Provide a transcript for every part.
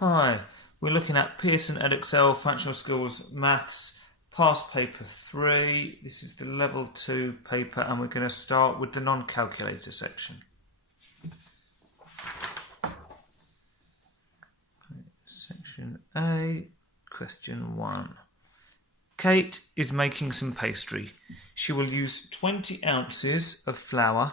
Hi, we're looking at Pearson Edexcel Functional Skills Maths Past Paper 3. This is the Level 2 paper and we're going to start with the non-calculator section. Section A, question 1. Kate is making some pastry. She will use 20 ounces of flour.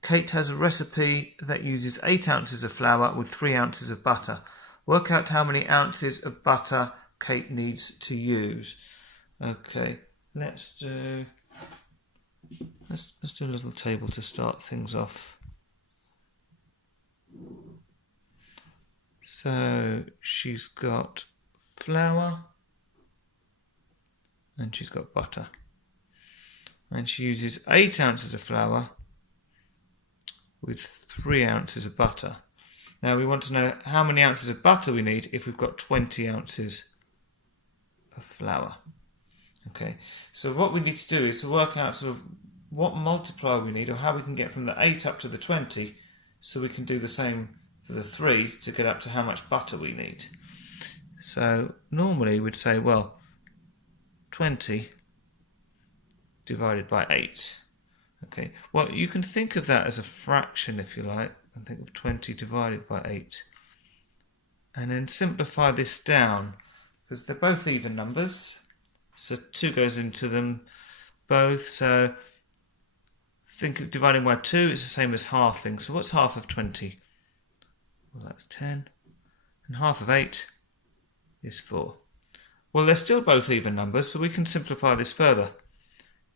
Kate has a recipe that uses 8 ounces of flour with 3 ounces of butter. Work out how many ounces of butter Kate needs to use. Okay, let's do a little table to start things off. So she's got flour and she's got butter. And she uses 8 ounces of flour with 3 ounces of butter. Now we want to know how many ounces of butter we need if we've got 20 ounces of flour. Okay, so what we need to do is to work out sort of what multiplier we need or how we can get from the 8 up to the 20 so we can do the same for the 3 to get up to how much butter we need. So normally we'd say, well, 20 divided by 8. Okay, well, you can think of that as a fraction if you like, and think of 20 divided by 8. And then simplify this down, because they're both even numbers, so 2 goes into them both, so think of dividing by 2, it's the same as halving. So what's half of 20? Well, that's 10, and half of 8 is 4. Well, they're still both even numbers, so we can simplify this further.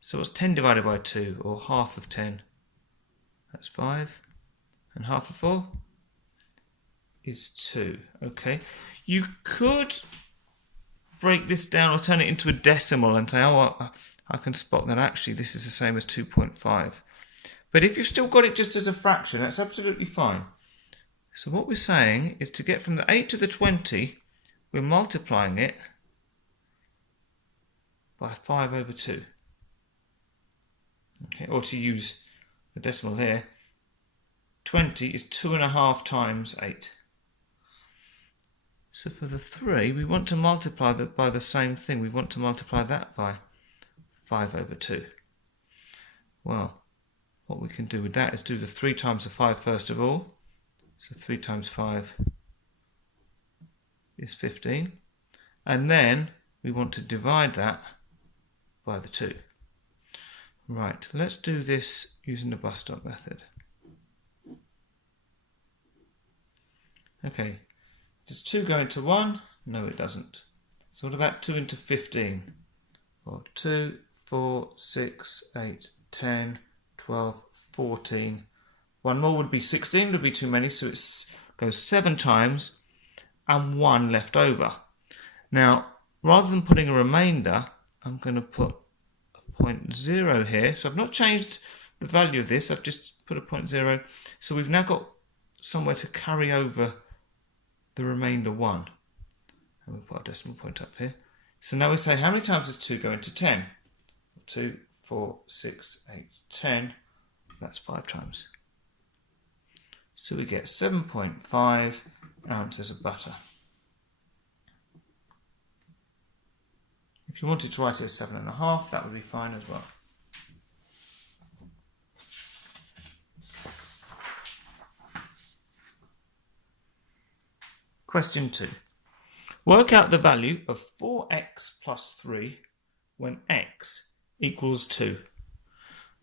So what's 10 divided by 2, or half of 10? That's 5. And half of 4 is 2. Okay. You could break this down or turn it into a decimal and say, oh, I can spot that actually this is the same as 2.5. But if you've still got it just as a fraction, that's absolutely fine. So what we're saying is to get from the 8 to the 20, we're multiplying it by 5 over 2. Okay, or to use the decimal here, 20 is 2.5 times 8. So for the 3, we want to multiply that by the same thing. We want to multiply that by 5 over 2. Well, what we can do with that is do the 3 times the 5 first of all. So 3 times 5 is 15. And then we want to divide that by the 2. Right, let's do this using the bus stop method. Okay, does 2 go into 1? No, it doesn't. So what about 2 into 15? Well, 2, 4, 6, 8, 10, 12, 14. One more would be 16, would be too many, so it goes 7 times and 1 left over. Now, rather than putting a remainder, I'm going to put 0.0 here. So I've not changed the value of this, I've just put a 0.0. So we've now got somewhere to carry over the remainder 1. And we'll put our decimal point up here. So now we say, how many times does 2 go into 10? 2, 4, 6, 8, 10. That's 5 times. So we get 7.5 ounces of butter. If you wanted to write it as 7.5, that would be fine as well. Question 2. Work out the value of 4x plus 3 when x equals 2.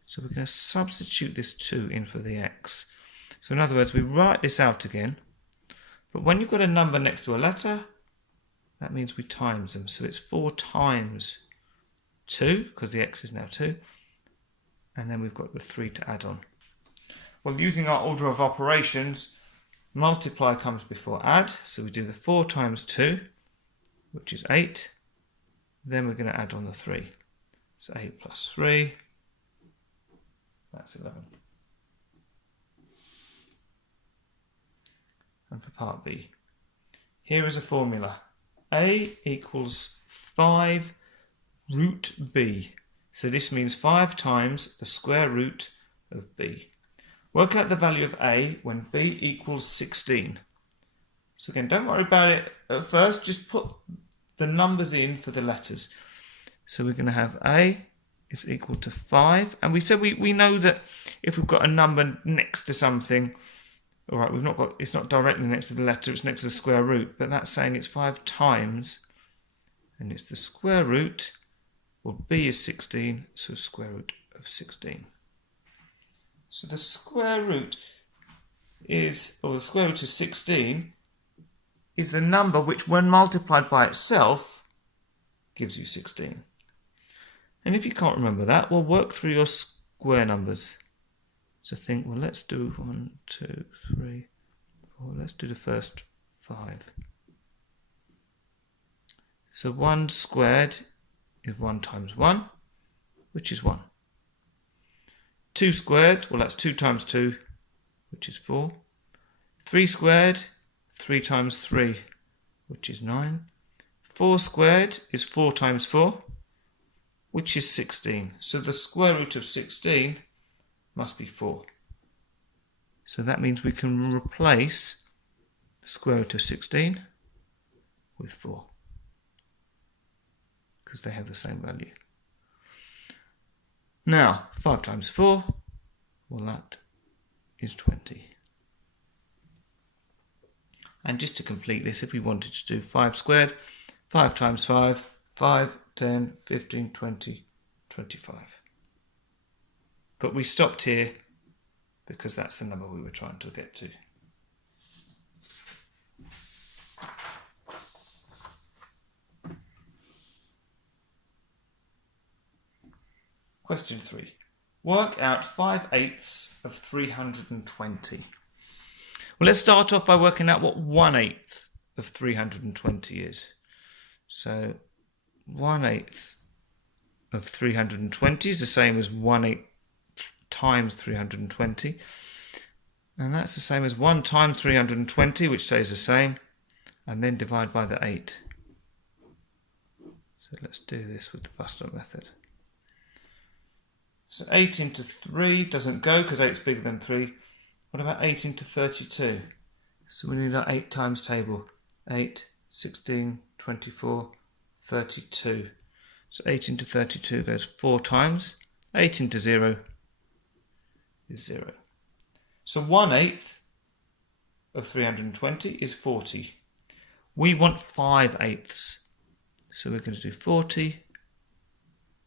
So we're going to substitute this 2 in for the x. So in other words, we write this out again, but when you've got a number next to a letter, that means we times them. So it's 4 times 2, because the x is now 2. And then we've got the 3 to add on. Well, using our order of operations, multiply comes before add. So we do the 4 times 2, which is 8. Then we're going to add on the 3. So 8 plus 3, that's 11. And for part B, here is a formula. A equals 5 root b. So this means 5 times the square root of b. Work out the value of a when b equals 16. So again, don't worry about it at first, just put the numbers in for the letters. So we're going to have A is equal to 5. And we said we know that if we've got a number next to something, all right, it's not directly next to the letter, it's next to the square root, but that's saying it's 5 times, and it's the square root, well, B is 16, so square root of 16. So the square root is 16, is the number which, when multiplied by itself, gives you 16. And if you can't remember that, well, work through your square numbers. So think, well, let's do 1, 2, 3, 4. Let's do the first 5. So 1 squared is 1 times 1, which is 1. 2 squared, well, that's 2 times 2, which is 4. 3 squared, 3 times 3, which is 9. 4 squared is 4 times 4, which is 16. So the square root of 16 must be 4. So that means we can replace the square root of 16 with 4, because they have the same value. Now, 5 times 4, well, that is 20. And just to complete this, if we wanted to do 5 squared, 5 times 5, 5, 10, 15, 20, 25. But we stopped here because that's the number we were trying to get to. Question 3. Work out 5/8 of 320. Well, let's start off by working out what 1/8 of 320 is. So 1/8 of 320 is the same as 1/8 times 320. And that's the same as 1 times 320, which stays the same, and then divide by the 8. So let's do this with the bust-up method. So 8 into 3 doesn't go because 8 is bigger than 3. What about 8 into 32? So we need our 8 times table. 8, 16, 24, 32. So 8 into 32 goes 4 times. 8 into 0 is 0. So 1/8 of 320 is 40. We want 5/8. So we're going to do 40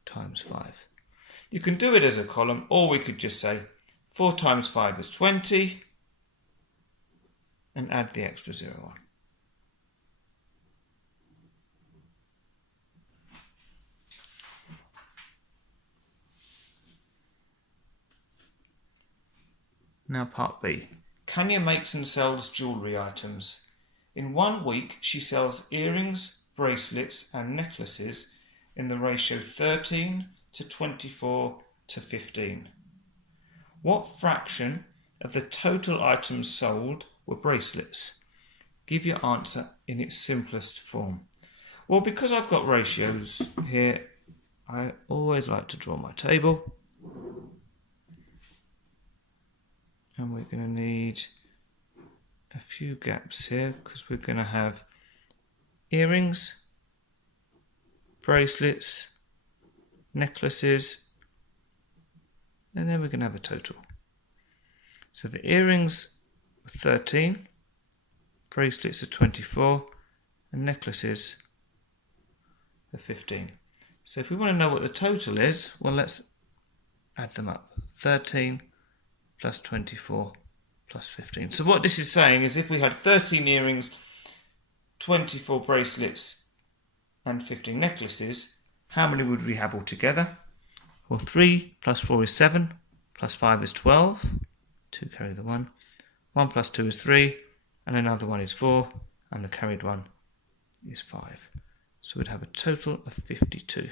times 5. You can do it as a column, or we could just say 4 times 5 is 20 and add the extra 0 on. Now part B. Kanya makes and sells jewellery items. In 1 week she sells earrings, bracelets and necklaces in the ratio 13 to 24 to 15. What fraction of the total items sold were bracelets? Give your answer in its simplest form. Well, because I've got ratios here, I always like to draw my table. And we're going to need a few gaps here because we're going to have earrings, bracelets, necklaces, and then we're going to have a total. So the earrings are 13, bracelets are 24, and necklaces are 15. So if we want to know what the total is, well, let's add them up. 13 plus 24 plus 15. So what this is saying is if we had 13 earrings, 24 bracelets, and 15 necklaces, how many would we have altogether? Well, 3 plus 4 is 7, plus 5 is 12, 2 carry the 1, 1 plus 2 is 3, and another 1 is 4, and the carried 1 is 5. So we'd have a total of 52.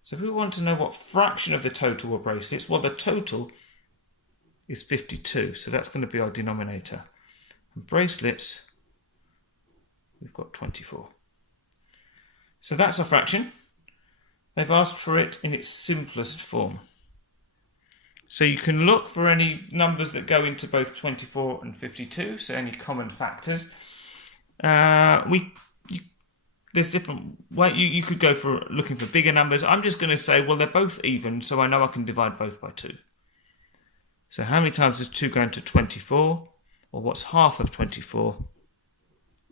So if we want to know what fraction of the total were bracelets, well, the total is 52, so that's going to be our denominator. And bracelets, we've got 24. So that's our fraction. They've asked for it in its simplest form. So you can look for any numbers that go into both 24 and 52, so any common factors. There's different way you could go for looking for bigger numbers. I'm just going to say, well, they're both even, so I know I can divide both by 2. So how many times does 2 go into 24? Or what's half of 24?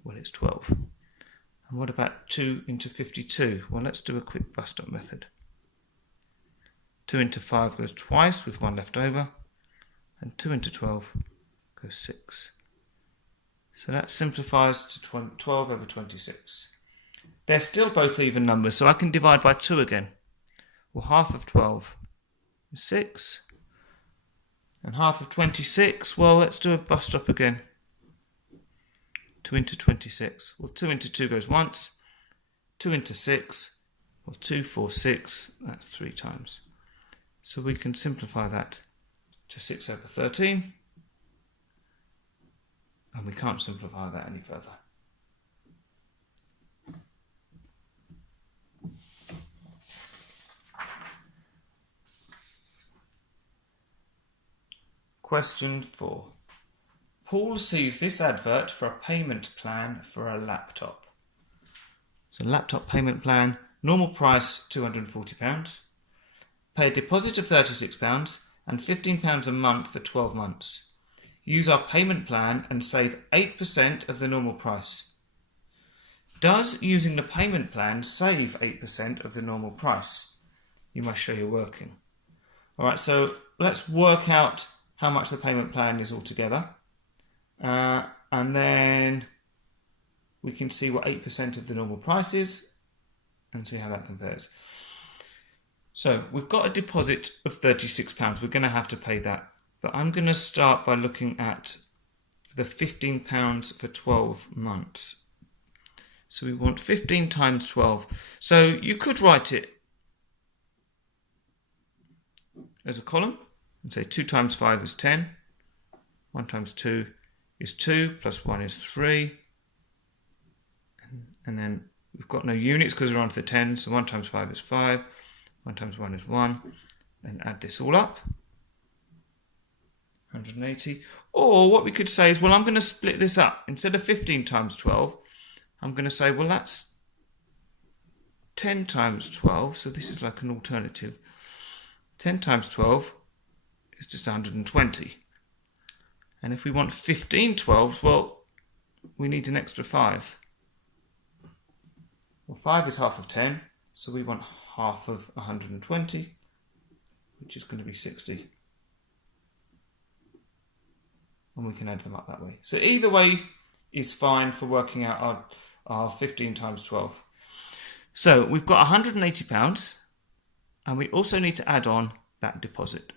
Well, it's 12. And what about 2 into 52? Well, let's do a quick bust-up method. 2 into 5 goes twice with 1 left over, and 2 into 12 goes 6. So that simplifies to 12 over 26. They're still both even numbers, so I can divide by 2 again. Well, half of 12 is 6, and half of 26, well, let's do a bust-up again. 2 into 26, well, 2 into 2 goes once, 2 into 6, well, 2, 4, 6, that's 3 times. So we can simplify that to 6 over 13, and we can't simplify that any further. Question 4. Paul sees this advert for a payment plan for a laptop. So laptop payment plan, normal price £240. Pay a deposit of £36 and £15 a month for 12 months. Use our payment plan and save 8% of the normal price. Does using the payment plan save 8% of the normal price? You must show you're working. Alright, so let's work out how much the payment plan is altogether. And then we can see what 8% of the normal price is and see how that compares. So we've got a deposit of £36. We're going to have to pay that. But I'm going to start by looking at the £15 for 12 months. So we want 15 times 12. So you could write it as a column and say 2 times 5 is 10. 1 times 2 is 2, plus 1 is 3. And then we've got no units because we're on to the 10, so 1 times 5 is 5. 1 times 1 is 1. And add this all up. 180. Or what we could say is, well, I'm going to split this up. Instead of 15 times 12, I'm going to say, well, that's 10 times 12. So this is like an alternative. 10 times 12 is just 120. And if we want 15 12s, well, we need an extra 5. Well, 5 is half of 10, so we want half of 120, which is going to be 60. And we can add them up that way. So either way is fine for working out our 15 times 12. So we've got £180, and we also need to add on that deposit.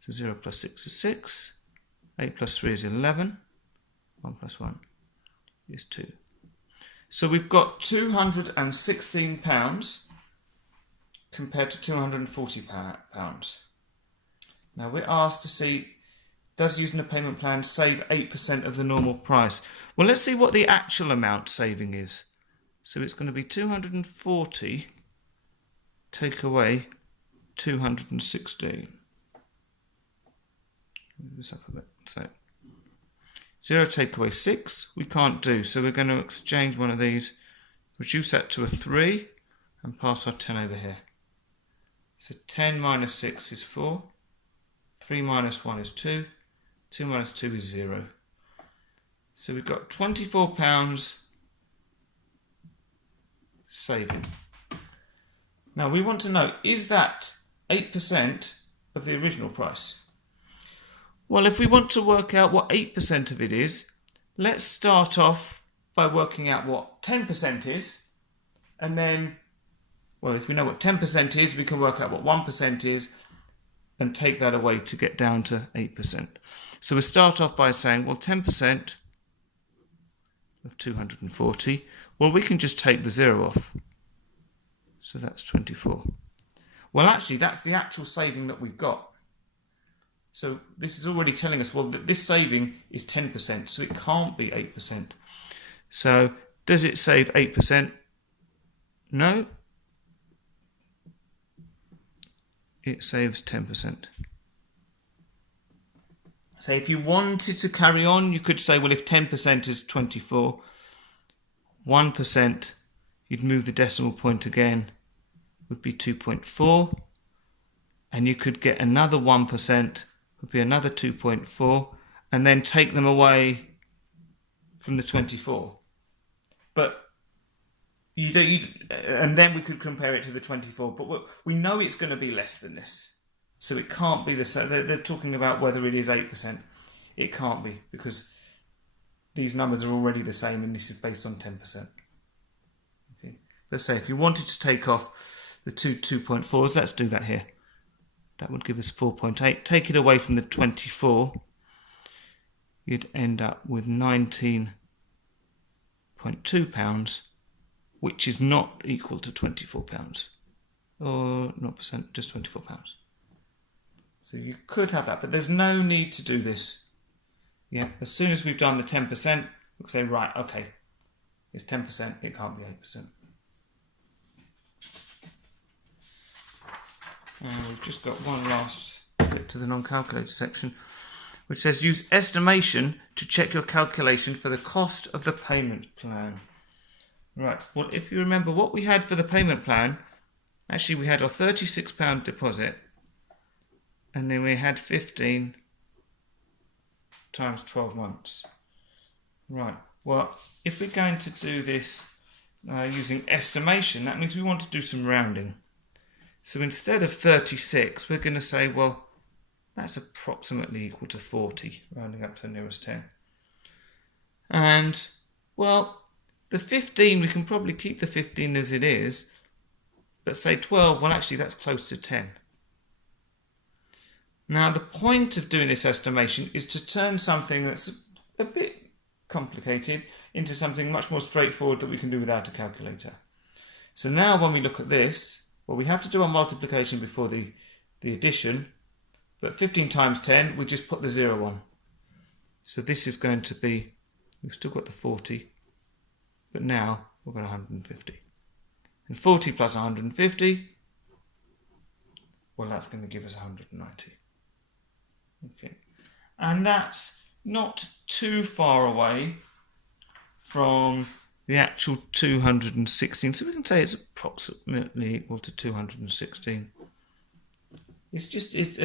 So 0 plus 6 is 6, 8 plus 3 is 11, 1 plus 1 is 2. So we've got £216 compared to £240. Now we're asked to see, does using a payment plan save 8% of the normal price? Well, let's see what the actual amount saving is. So it's going to be 240 take away 216. Move this up a bit. So 0 take away 6 we can't do, so we're going to exchange one of these, reduce that to a 3 and pass our 10 over here. So 10 minus 6 is 4, 3 minus 1 is 2, 2 minus 2 is 0. So we've got £24 saving. Now we want to know, is that 8% of the original price? Well, if we want to work out what 8% of it is, let's start off by working out what 10% is, and then, well, if we know what 10% is, we can work out what 1% is, and take that away to get down to 8%. So we start off by saying, well, 10% of 240, well, we can just take the 0 off. So that's 24. Well, actually, that's the actual saving that we've got. So this is already telling us, well, that this saving is 10%, so it can't be 8%. So does it save 8%? No. it saves 10%. So if you wanted to carry on, you could say, well, if 10% is 24, 1%, you'd move the decimal point again, would be 2.4. And you could get another 1%, would be another 2.4, and then take them away from the 24. But and then we could compare it to the 24. But we know it's going to be less than this. So it can't be the same. They're talking about whether it is 8%. It can't be, because these numbers are already the same and this is based on 10%. Okay. Let's say if you wanted to take off the 2.4s, let's do that here. That would give us 4.8. Take it away from the 24, you'd end up with £19.2, which is not equal to £24. Or not percent, just £24. So you could have that, but there's no need to do this. Yeah, as soon as we've done the 10%, we'll say, right, okay, it's 10%, it can't be 8%. And we've just got one last bit to the non-calculator section, which says use estimation to check your calculation for the cost of the payment plan. Right, well, if you remember what we had for the payment plan, actually we had our £36 deposit, and then we had 15 times 12 months. Right, well, if we're going to do this using estimation, that means we want to do some rounding. So instead of 36, we're going to say, well, that's approximately equal to 40, rounding up to the nearest 10. And, well, the 15, we can probably keep the 15 as it is, but say 12, well, actually, that's close to 10. Now, the point of doing this estimation is to turn something that's a bit complicated into something much more straightforward that we can do without a calculator. So now when we look at this, well, we have to do our multiplication before the addition, but 15 times 10, we just put the 0 on. So this is going to be, we've still got the 40, but now we've got 150. And 40 plus 150, well, that's going to give us 190. Okay, and that's not too far away from the actual 216, so we can say it's approximately equal to 216. It's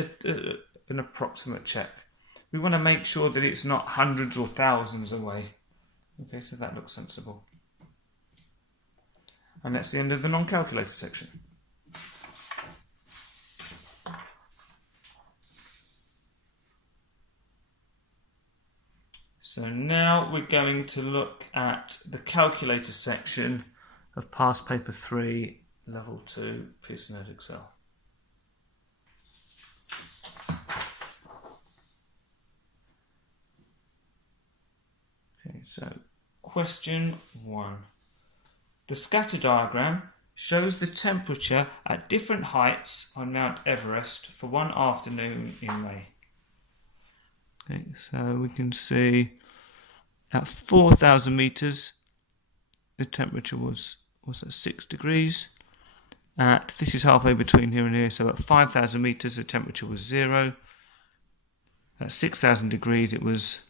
an approximate check. We want to make sure that it's not hundreds or thousands away. Okay, so that looks sensible. And that's the end of the non-calculator section. So now we're going to look at the calculator section of past paper 3, level 2, Pearson Edexcel. Okay, so question 1. The scatter diagram shows the temperature at different heights on Mount Everest for one afternoon in May. Okay, so we can see at 4,000 meters the temperature was at 6 degrees. This is halfway between here and here, so at 5,000 meters the temperature was 0. At 6,000 degrees it was,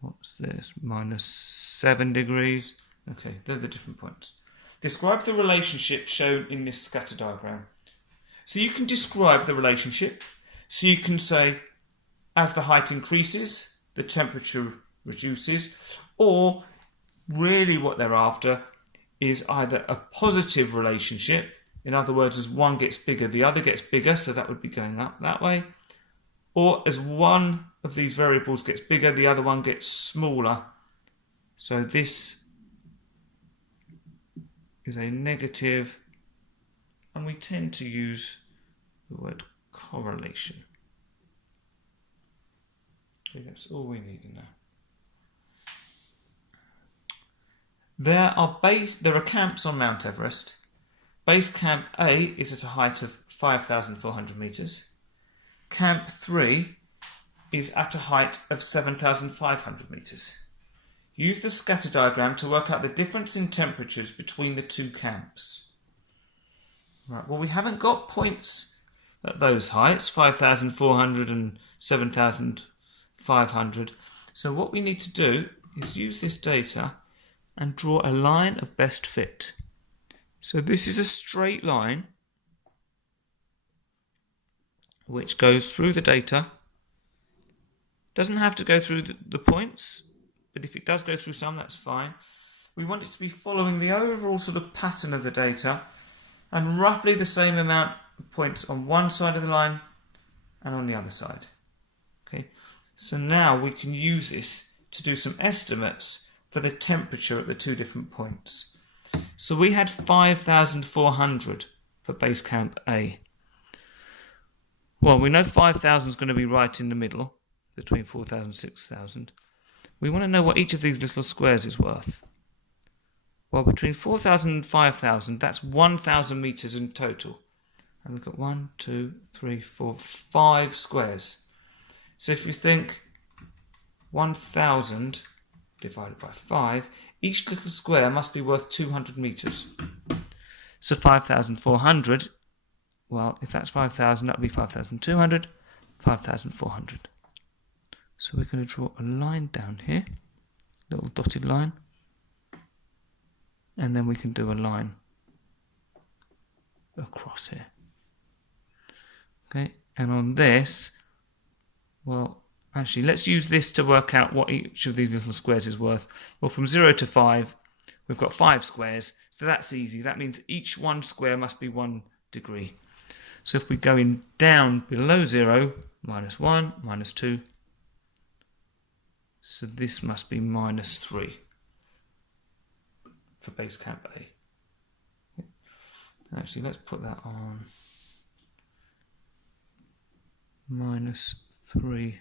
what's this, minus 7 degrees. Okay, they're the different points. Describe the relationship shown in this scatter diagram. So you can describe the relationship. So you can say, as the height increases, the temperature reduces, or really what they're after is either a positive relationship, in other words, as one gets bigger, the other gets bigger, so that would be going up that way, or as one of these variables gets bigger, the other one gets smaller. So this is a negative, and we tend to use the word correlation. Okay, that's all we need to know. There are camps on Mount Everest. Base Camp A is at a height of 5,400 meters. Camp 3 is at a height of 7,500 meters. Use the scatter diagram to work out the difference in temperatures between the two camps. Right, well, we haven't got points at those heights, 5,400 and 7,500. So what we need to do is use this data and draw a line of best fit. So this is a straight line which goes through the data. Doesn't have to go through the points, but if it does go through some, that's fine. We want it to be following the overall sort of pattern of the data and roughly the same amount of points on one side of the line and on the other side. Okay, so now we can use this to do some estimates for the temperature at the two different points. So we had 5,400 for base camp A. Well, we know 5,000 is going to be right in the middle, between 4,000 and 6,000. We want to know what each of these little squares is worth. Well, between 4,000 and 5,000, that's 1,000 metres in total. And we've got 1, 2, 3, 4, 5 squares. So if you think 1,000 divided by 5, each little square must be worth 200 metres. So 5,400, well, if that's 5,000, that would be 5,200, 5,400. So we're going to draw a line down here, little dotted line, and then we can do a line across here. Okay, and on this, well, actually, let's use this to work out what each of these little squares is worth. Well, from 0 to 5, we've got 5 squares, so that's easy. That means each one square must be 1 degree. So if we go in down below 0, minus 1, minus 2, so this must be minus 3 for base camp A. Actually, let's put that on minus 3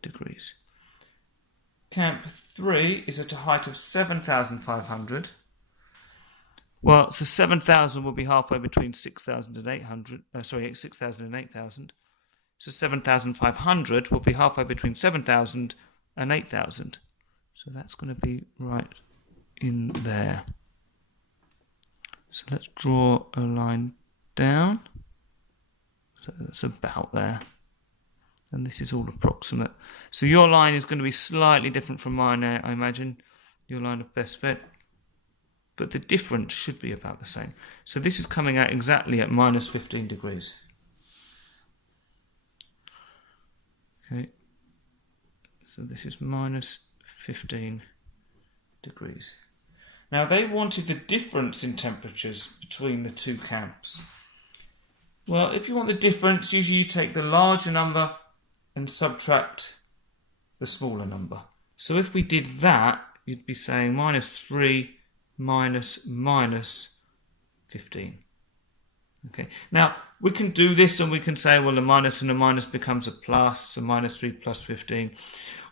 degrees. Camp 3 is at a height of 7,500. Well, so 7,000 will be halfway between 6,000 and 800. 6,000 and 8,000. So 7,500 will be halfway between 7,000 and 8,000. So that's going to be right in there. So let's draw a line down. So that's about there. And this is all approximate. So your line is going to be slightly different from mine, I imagine. Your line of best fit. But the difference should be about the same. So this is coming out exactly at minus 15 degrees. Okay. So this is minus 15 degrees. Now they wanted the difference in temperatures between the two camps. Well, if you want the difference, usually you take the larger number and subtract the smaller number. So if we did that, you'd be saying minus 3 minus 15. Okay. Now, we can do this and we can say, well, a minus and a minus becomes a plus, so minus 3 plus 15.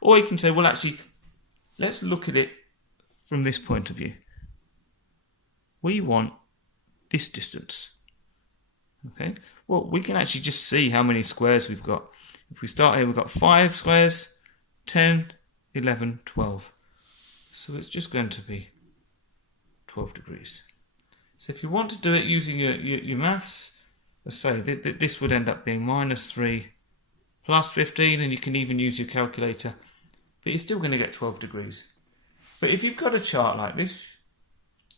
Or you can say, well, actually, let's look at it from this point of view. We want this distance. Okay. Well, we can actually just see how many squares we've got. If we start here, we've got 5 squares, 10, 11, 12. So it's just going to be 12 degrees. So if you want to do it using your maths, let's say this would end up being minus 3 plus 15, and you can even use your calculator, but you're still going to get 12 degrees. But if you've got a chart like this,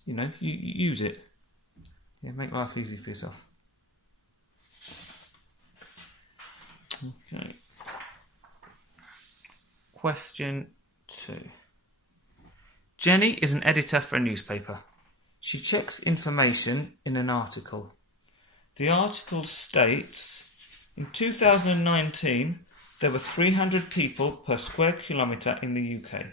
you use it. Yeah, make life easy for yourself. Okay. Question 2. Jenny is an editor for a newspaper. She checks information in an article. The article states, in 2019, there were 300 people per square kilometre in the UK.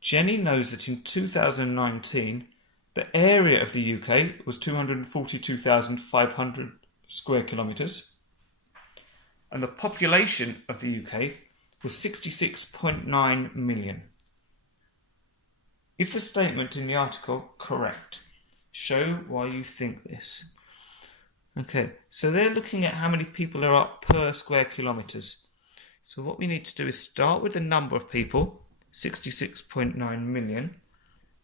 Jenny knows that in 2019, the area of the UK was 242,500 square kilometres, and the population of the UK was 66.9 million. Is the statement in the article correct? Show why you think this. Okay, so they're looking at how many people are up per square kilometres. So what we need to do is start with the number of people, 66.9 million,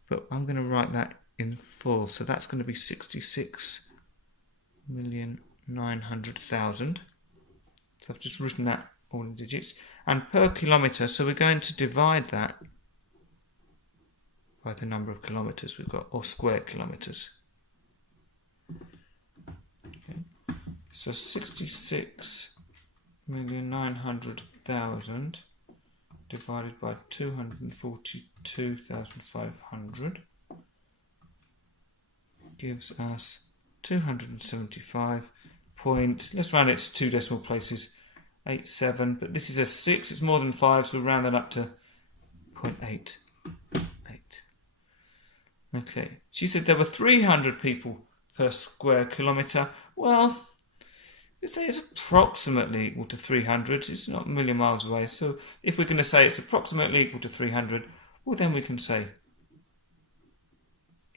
but I'm going to write that in full. So that's going to be 66 million 900,000. So I've just written that all in digits. And per kilometre, so we're going to divide that by the number of kilometres we've got, or square kilometres. Okay. So 66,900,000 divided by 242,500 gives us 275 point, let's round it to 2 decimal places, 87, but this is a 6, it's more than 5, so we'll round that up to 0.88. Okay, she said there were 300 people per square kilometre. Well, you say it's approximately equal to 300, it's not a million miles away, so if we're going to say it's approximately equal to 300, well then we can say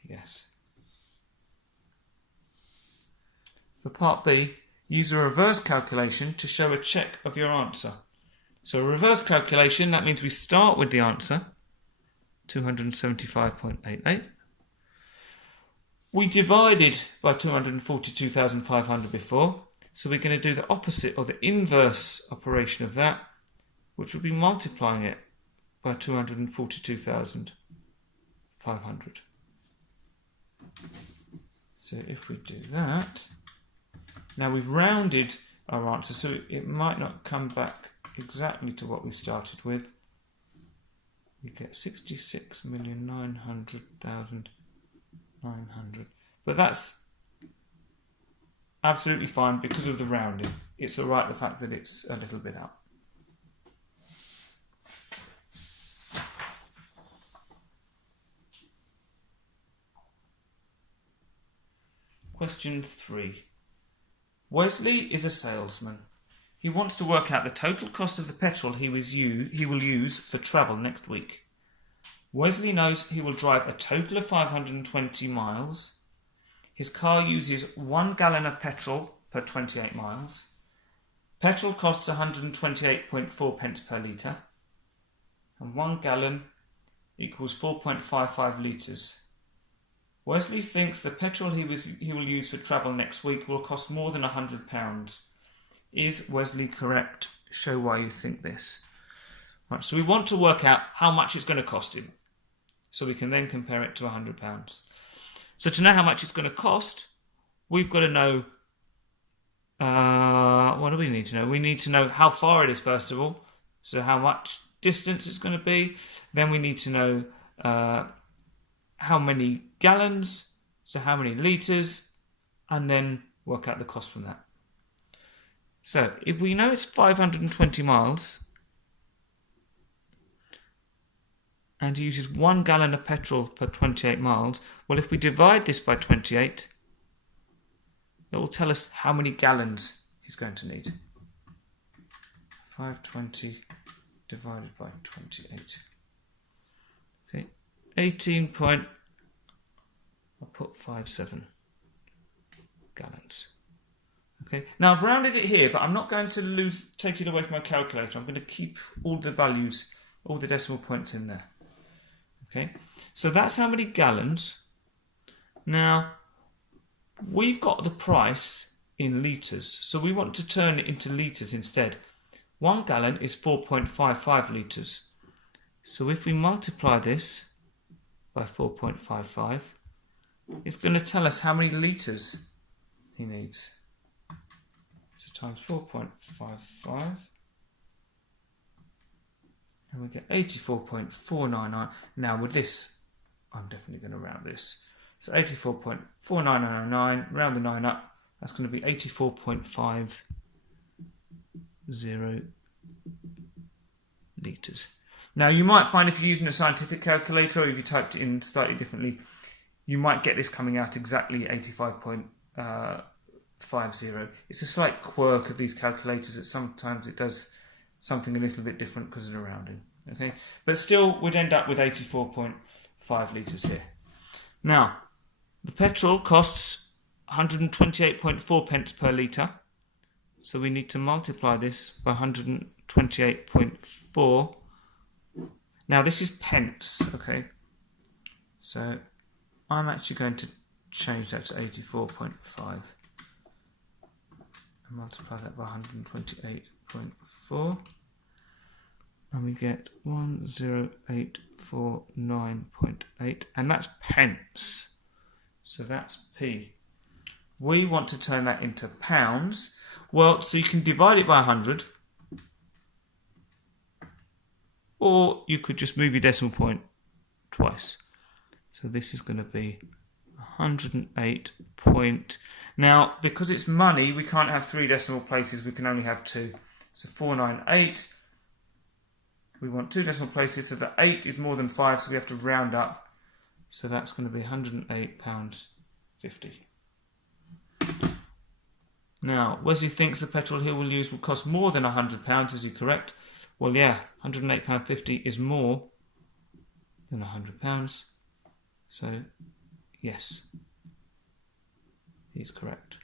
yes. For part B, use a reverse calculation to show a check of your answer. So a reverse calculation, that means we start with the answer, 275.88. We divided by 242,500 before, so we're going to do the opposite or the inverse operation of that, which would be multiplying it by 242,500. So if we do that, now we've rounded our answer, so it might not come back exactly to what we started with. We get 66,900,900. But that's absolutely fine because of the rounding. It's alright the fact that it's a little bit up. Question 3. Wesley is a salesman. He wants to work out the total cost of the petrol he will use for travel next week. Wesley knows he will drive a total of 520 miles. His car uses 1 gallon of petrol per 28 miles. Petrol costs 128.4 pence per litre. And 1 gallon equals 4.55 litres. Wesley thinks the petrol he will use for travel next week will cost more than £100. Is Wesley correct? Show why you think this. Right, so we want to work out how much it's going to cost him, so we can then compare it to £100. So to know how much it's going to cost, we've got to know, what do we need to know? We need to know how far it is first of all, so how much distance it's going to be. Then we need to know how many gallons, so how many litres, and then work out the cost from that. So if we know it's 520 miles and he uses 1 gallon of petrol per 28 miles, well, if we divide this by 28, it will tell us how many gallons he's going to need. 520 divided by 28. Okay, 18.57 gallons. Okay, now I've rounded it here, but I'm not going to take it away from my calculator. I'm going to keep all the values, all the decimal points in there. Okay, so that's how many gallons. Now, we've got the price in litres, so we want to turn it into litres instead. 1 gallon is 4.55 litres. So if we multiply this by 4.55, it's going to tell us how many litres he needs. So times 4.55, and we get 84.499. Now with this, I'm definitely going to round this. So 84.4999, round the 9 up, that's going to be 84.50 litres. Now you might find if you're using a scientific calculator, or if you typed it in slightly differently, you might get this coming out exactly 85.50. It's a slight quirk of these calculators that sometimes it does something a little bit different because of the rounding. Okay, but still we'd end up with 84.5 litres here. Now, the petrol costs 128.4 pence per litre, so we need to multiply this by 128.4. Now this is pence, okay, so I'm actually going to change that to 84.5. and multiply that by 128.4, and we get 10849.8, and that's pence. So that's p. We want to turn that into pounds. Well, so you can divide it by 100, or you could just move your decimal point twice. So this is going to be 108 point. Now, because it's money, we can't have 3 decimal places, we can only have 2. So 498. We want 2 decimal places, so the 8 is more than 5, so we have to round up. So that's going to be £108.50. Now, Wesley thinks the petrol he will use will cost more than £100. Is he correct? Well, yeah, £108.50 is more than £100. So, yes, he's correct.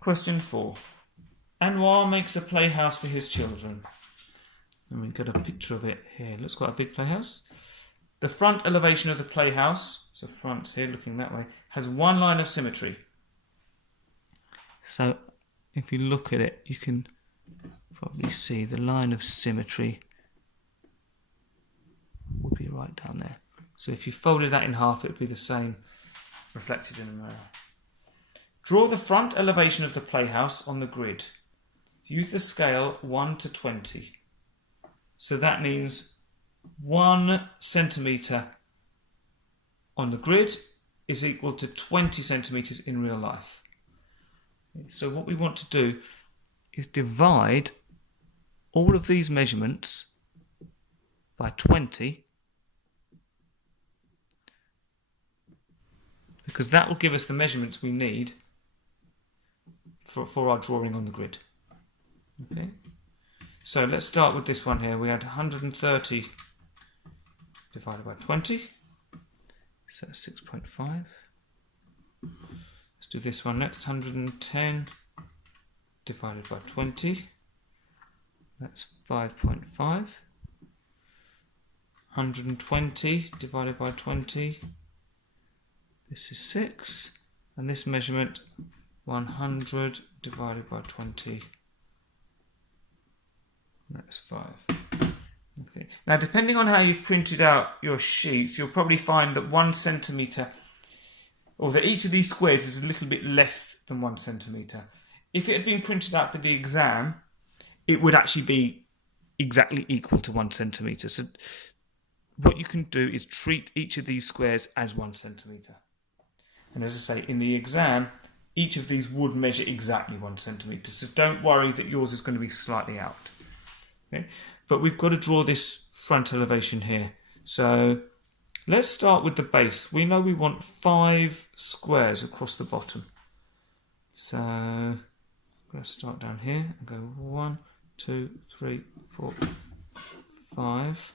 Question 4. Anwar makes a playhouse for his children. And we've got a picture of it here. Looks quite a big playhouse. The front elevation of the playhouse, so front's here looking that way, has one line of symmetry. So if you look at it, you can probably see the line of symmetry would be right down there. So if you folded that in half, it would be the same reflected in the mirror. Draw the front elevation of the playhouse on the grid. Use the scale 1 to 20. So that means 1 centimetre on the grid is equal to 20 centimetres in real life. So what we want to do is divide all of these measurements by 20, because that will give us the measurements we need for our drawing on the grid. Okay, so let's start with this one here. We had 130 divided by 20, so 6.5. Let's do this one next. 110 divided by 20, that's 5.5. 120 divided by 20, this is 6. And this measurement, 100 divided by 20, that's 5. Okay. Now, depending on how you've printed out your sheets, you'll probably find that 1 centimetre, or that each of these squares is a little bit less than 1 centimetre. If it had been printed out for the exam, it would actually be exactly equal to 1 centimetre. So what you can do is treat each of these squares as 1 centimetre. And as I say, in the exam, each of these would measure exactly 1 centimetre. So don't worry that yours is going to be slightly out. Okay? But we've got to draw this front elevation here. So let's start with the base. We know we want 5 squares across the bottom. So I'm going to start down here and go 1, 2, 3, 4, 5.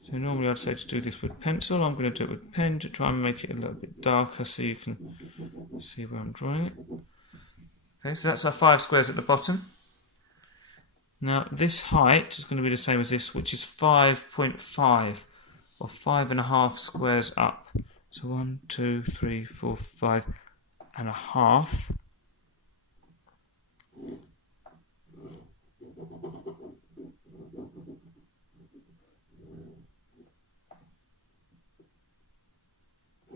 So normally I'd say to do this with pencil. I'm going to do it with pen to try and make it a little bit darker so you can see where I'm drawing it. Okay, so that's our 5 squares at the bottom. Now this height is going to be the same as this, which is 5.5 or 5.5 squares up. So 1, 2, 3, 4, 5.5.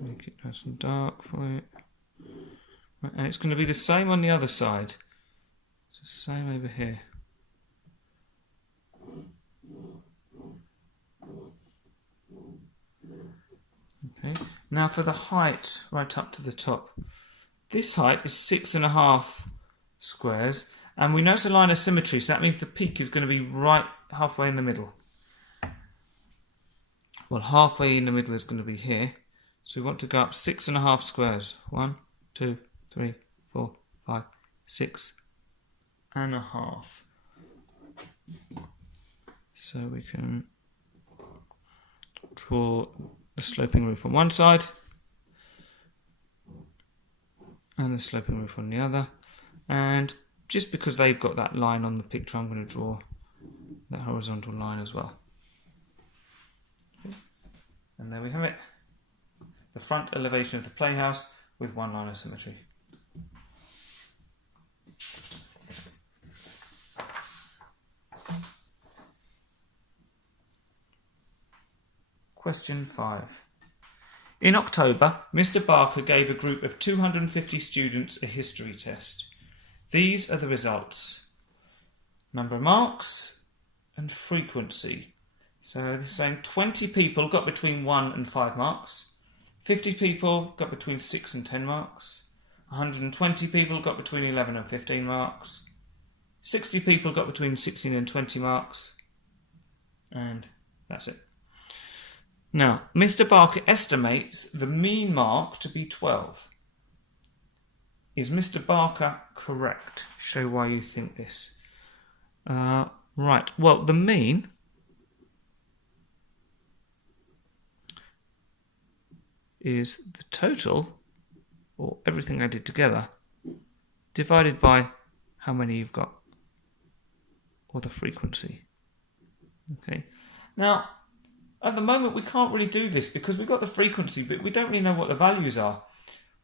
Make it nice and dark for you. Right, and it's going to be the same on the other side. It's the same over here. Okay. Now for the height right up to the top. This height is 6.5 squares, and we know it's a line of symmetry, so that means the peak is going to be right halfway in the middle. Well, halfway in the middle is going to be here. So we want to go up 6.5 squares. 1, 2, 3, 4, 5, 6.5. So we can draw the sloping roof on one side and the sloping roof on the other. And just because they've got that line on the picture, I'm going to draw that horizontal line as well. Okay. And there we have it. The front elevation of the playhouse with one line of symmetry. Question 5. In October, Mr. Barker gave a group of 250 students a history test. These are the results. Number of marks and frequency. So this is saying 20 people got between 1 and 5 marks. 50 people got between 6 and 10 marks. 120 people got between 11 and 15 marks. 60 people got between 16 and 20 marks. And that's it. Now, Mr. Barker estimates the mean mark to be 12. Is Mr. Barker correct? Show why you think this. Right, well, the mean is the total, or everything added together, divided by how many you've got, or the frequency. Okay. Now, at the moment, we can't really do this because we've got the frequency, but we don't really know what the values are.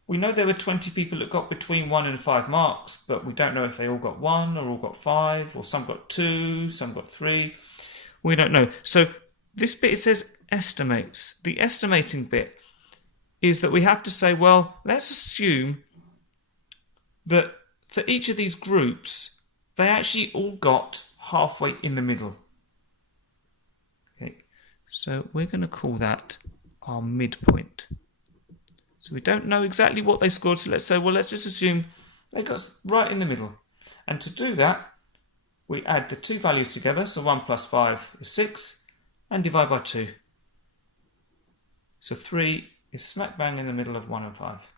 We know there were 20 people that got between 1 and 5 marks, but we don't know if they all got 1 or all got 5, or some got 2, some got 3. We don't know. So this bit, it says estimates. The estimating bit is that we have to say, well, let's assume that for each of these groups, they actually all got halfway in the middle. Okay. So we're going to call that our midpoint. So we don't know exactly what they scored, so let's say, well, let's just assume they got right in the middle. And to do that, we add the two values together, so 1 plus 5 is 6, and divide by 2. So 3 is smack bang in the middle of 1 and 5.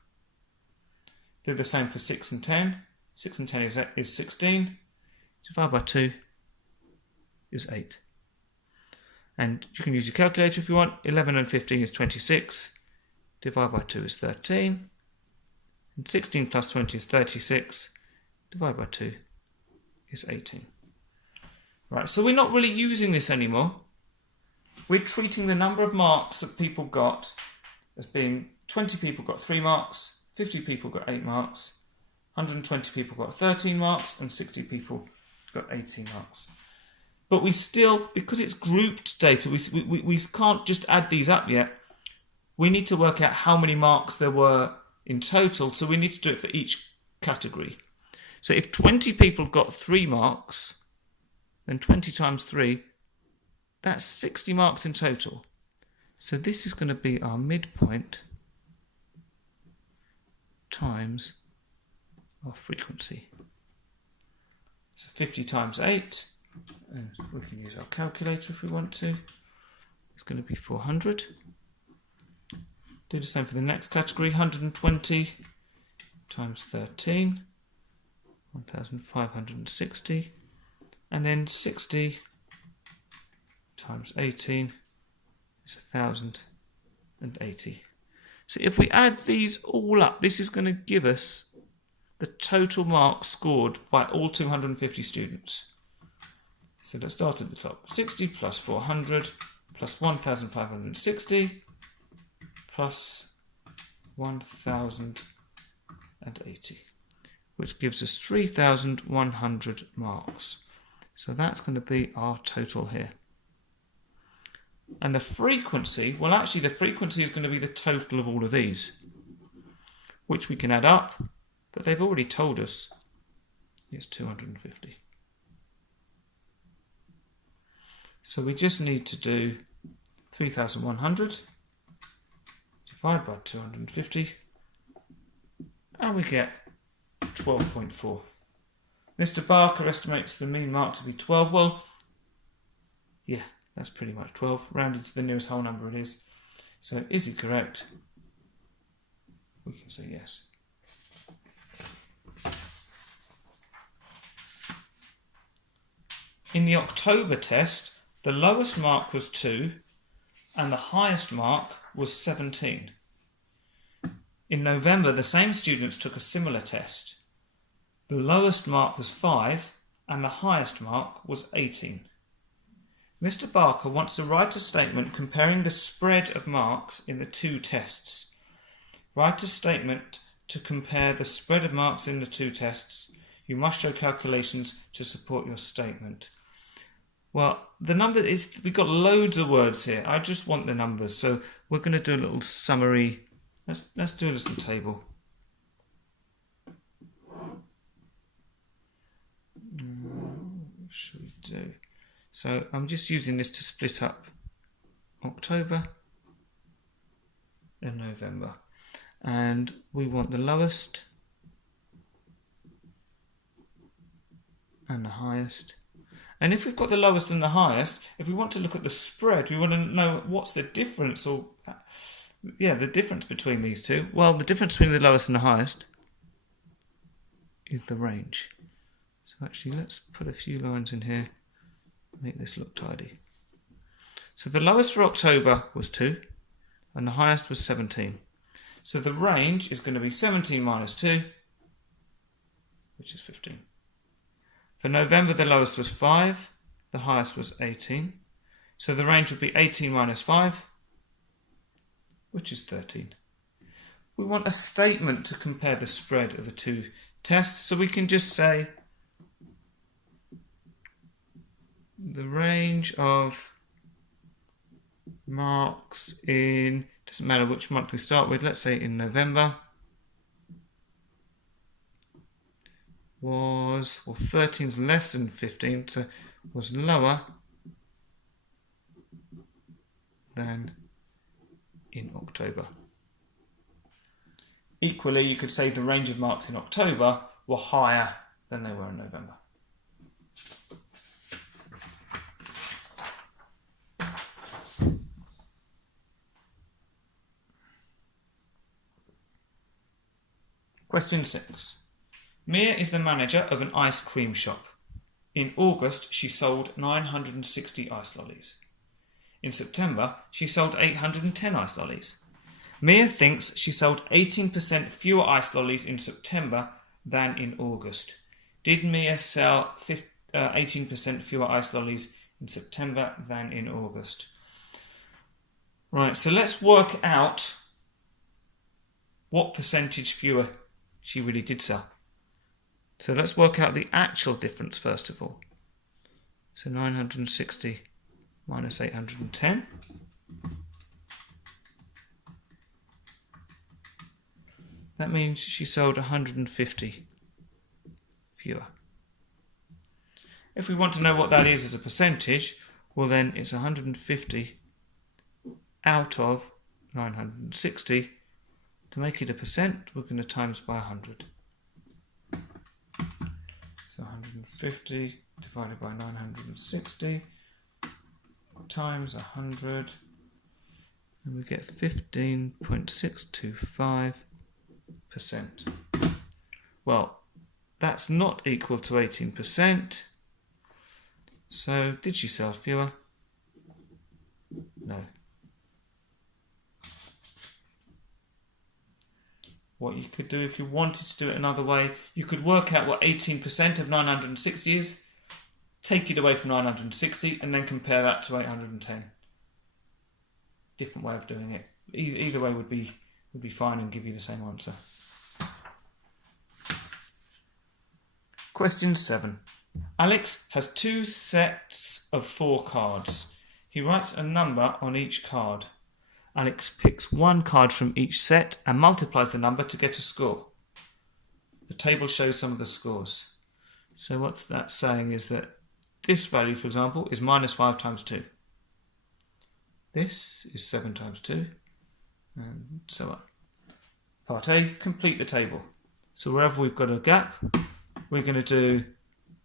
Do the same for 6 and 10. 6 and 10 is 16. Divide by 2 is 8. And you can use your calculator if you want. 11 and 15 is 26. Divide by 2 is 13. And 16 plus 20 is 36. Divide by 2 is 18. Right, so we're not really using this anymore. We're treating the number of marks that people got as being 20 people got 3 marks, 50 people got 8 marks, 120 people got 13 marks, and 60 people got 18 marks. But we still, because it's grouped data, we can't just add these up yet. We need to work out how many marks there were in total, so we need to do it for each category. So if 20 people got 3 marks, then 20 times 3, that's 60 marks in total. So this is going to be our midpoint times our frequency. So 50 times 8, and we can use our calculator if we want to. It's going to be 400. Do the same for the next category, 120 times 13, 1,560, and then 60 times 18 is 1,080. So if we add these all up, this is going to give us the total marks scored by all 250 students. So let's start at the top. 60 plus 400 plus 1,560 plus 1,080, which gives us 3,100 marks. So that's going to be our total here. And the frequency, well, actually the frequency is going to be the total of all of these, which we can add up, but they've already told us it's 250. So we just need to do 3,100 divide by 250, and we get 12.4. Mr. Barker estimates the mean mark to be 12. Well, yeah, that's pretty much 12, rounded to the nearest whole number it is. So is he correct? We can say yes. In the October test, the lowest mark was 2 and the highest mark was 17. In November, the same students took a similar test. The lowest mark was 5 and the highest mark was 18. Mr. Barker wants to write a statement comparing the spread of marks in the two tests. Write a statement to compare the spread of marks in the two tests. You must show calculations to support your statement. Well, the number is, we've got loads of words here. I just want the numbers. So we're going to do a little summary. Let's do a little table. What should we do? So I'm just using this to split up October and November. And we want the lowest and the highest. And if we've got the lowest and the highest, if we want to look at the spread, we want to know what's the difference, or the difference between these two. Well, the difference between the lowest and the highest is the range. So actually, let's put a few lines in here, make this look tidy. So the lowest for October was 2, and the highest was 17. So the range is going to be 17 minus 2, which is 15. For November, the lowest was 5, the highest was 18. So the range would be 18 minus 5, which is 13. We want a statement to compare the spread of the two tests, so we can just say the range of marks in, doesn't matter which month we start with, let's say in November, was, well, 13 is less than 15, so was lower than in October. Equally, you could say the range of marks in October were higher than they were in November. Question 6. Mia is the manager of an ice cream shop. In August, she sold 960 ice lollies. In September, she sold 810 ice lollies. Mia thinks she sold 18% fewer ice lollies in September than in August. Did Mia sell 18% fewer ice lollies in September than in August? Right, so let's work out what percentage fewer she really did sell. So let's work out the actual difference first of all. So 960 minus 810. That means she sold 150 fewer. If we want to know what that is as a percentage, well then it's 150 out of 960. To make it a percent, we're going to times by 100. So 150 divided by 960 times 100, and we get 15.625%. Well, that's not equal to 18%. So did she sell fewer? No. What you could do if you wanted to do it another way, you could work out what 18% of 960 is, take it away from 960 and then compare that to 810. Different way of doing it. Either way would be fine and give you the same answer. Question 7. Alex has 2 sets of 4 cards. He writes a number on each card. Alex picks 1 card from each set and multiplies the number to get a score. The table shows some of the scores. So what that's saying is that this value, for example, is minus 5 times 2. This is 7 times 2, and so on. Part A, complete the table. So wherever we've got a gap, we're going to